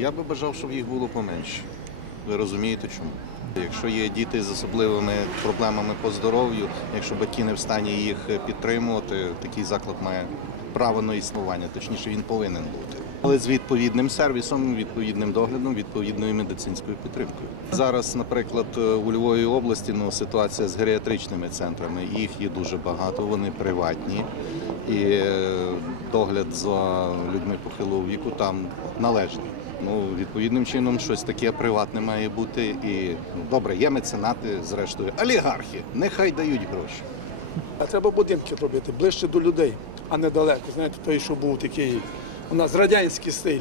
Я би бажав, щоб їх було поменше. Ви розумієте чому? Якщо є діти з особливими проблемами по здоров'ю, якщо батьки не в стані їх підтримувати, такий заклад має право на існування, точніше він повинен бути. Але з відповідним сервісом, відповідним доглядом, відповідною медицинською підтримкою. Зараз, наприклад, у Львові області ну, ситуація з геріатричними центрами. Їх є дуже багато, вони приватні. І е, догляд за людьми похилого віку там належний. Ну, відповідним чином, щось таке приватне має бути. І ну, добре, є меценати, зрештою, олігархи, нехай дають гроші. А треба будинки робити ближче до людей, а не далеко. Знаєте, той, що був такий у нас радянський стиль.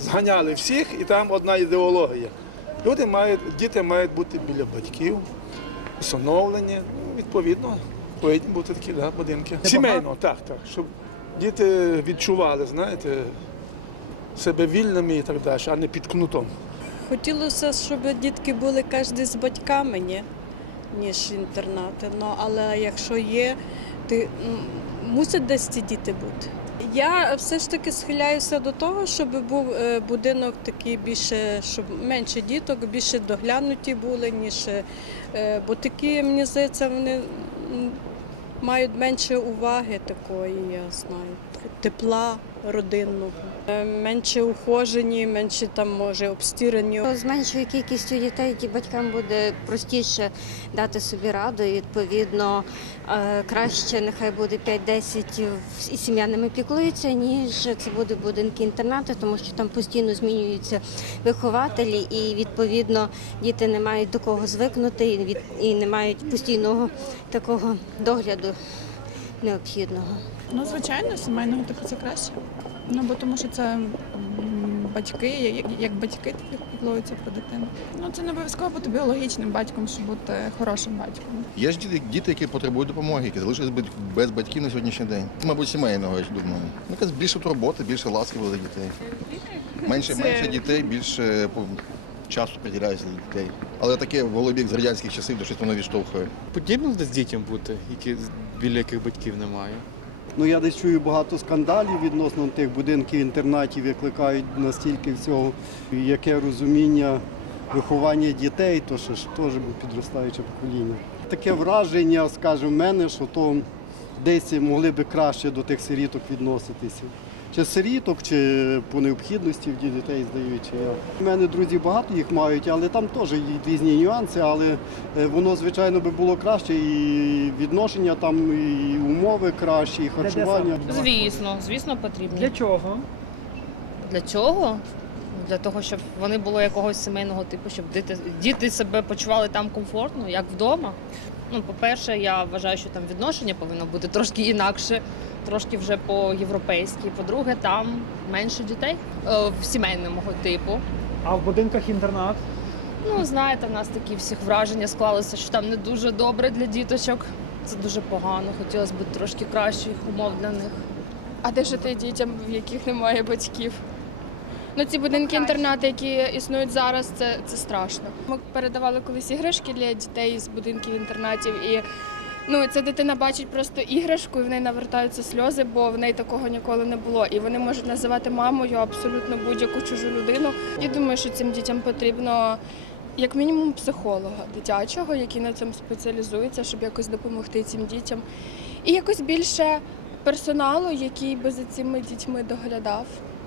Зганяли всіх, і там одна ідеологія. Люди мають, діти мають бути біля батьків, усиновлені. Ну, відповідно, повинні бути такі да, будинки. Сімейно, так, так. Щоб діти відчували, знаєте, себе вільними і так далі, а не під кнутом. Хотілося, щоб дітки були кожен з батьками, ні, ніж інтернати. Ну, але якщо є, ти мусять десь ці діти бути. Я все ж таки схиляюся до того, щоб був е, будинок такий більше, щоб менше діток, більше доглянуті були, ніж е, бо такі, мені здається, вони мають менше уваги такої, я знаю, тепла родинного. Е, Менше ухожені, менше там може обстирані. З меншою кількістю дітей ті батькам буде простіше дати собі раду. І відповідно е, краще нехай буде 5-10 і сім'я ними піклується, ніж це буде будинки інтернати, тому що там постійно змінюються вихователі, і відповідно діти не мають до кого звикнути і і не мають постійного такого догляду необхідного. Ну, звичайно, сімейного типу це краще. Ну, бо тому що це батьки, як, як батьки тобі піклуються про дитину. Ну, це не обов'язково бути біологічним батьком, щоб бути хорошим батьком. Є ж діти, діти, які потребують допомоги, які залишились без- батьків на сьогоднішній день. Мабуть, сімейного, я думаю. Ну, якась більше турботи, більше ласки для дітей. Менше, Це- менше дітей, більше по- часу приділяється для дітей. Але таке в голові з радянських часів, де щось воно відштовхує. Потрібно десь дітям бути, які біля яких батьків немає. Ну я десь чую багато скандалів відносно тих будинків інтернатів, викликають настільки всього, яке розуміння виховання дітей, то що ж теж підростаюче покоління. Таке враження, скажімо, в мене, що то десь могли би краще до тих сиріток відноситися. Чи сиріток, чи по необхідності в дітей здають. Чи. У мене друзі багато їх мають, але там теж є різні нюанси, але е, воно, звичайно, би було краще і відношення там, і умови кращі, і харчування. Звісно, звісно, потрібні. Для чого? Для чого? Для того, щоб вони були якогось сімейного типу, щоб діти, діти себе почували там комфортно, як вдома. Ну, по-перше, я вважаю, що там відношення повинно бути трошки інакше, трошки вже по-європейськи. По-друге, там менше дітей е, в сімейного типу. А в будинках інтернат? Ну, знаєте, в нас такі всіх враження склалися, що там не дуже добре для діточок. Це дуже погано. Хотілося б трошки кращих умов для них. А де жити дітям, в яких немає батьків? Ну, ці будинки інтернати, які існують зараз, це, це страшно. Ми передавали колись іграшки для дітей з будинків інтернатів, і ну, ця дитина бачить просто іграшку, і в неї навертаються сльози, бо в неї такого ніколи не було. І вони можуть називати мамою абсолютно будь-яку чужу людину. Я думаю, що цим дітям потрібно. Як мінімум психолога дитячого, який на цьому спеціалізується, щоб якось допомогти цим дітям, і якось більше персоналу, який би за цими дітьми доглядав.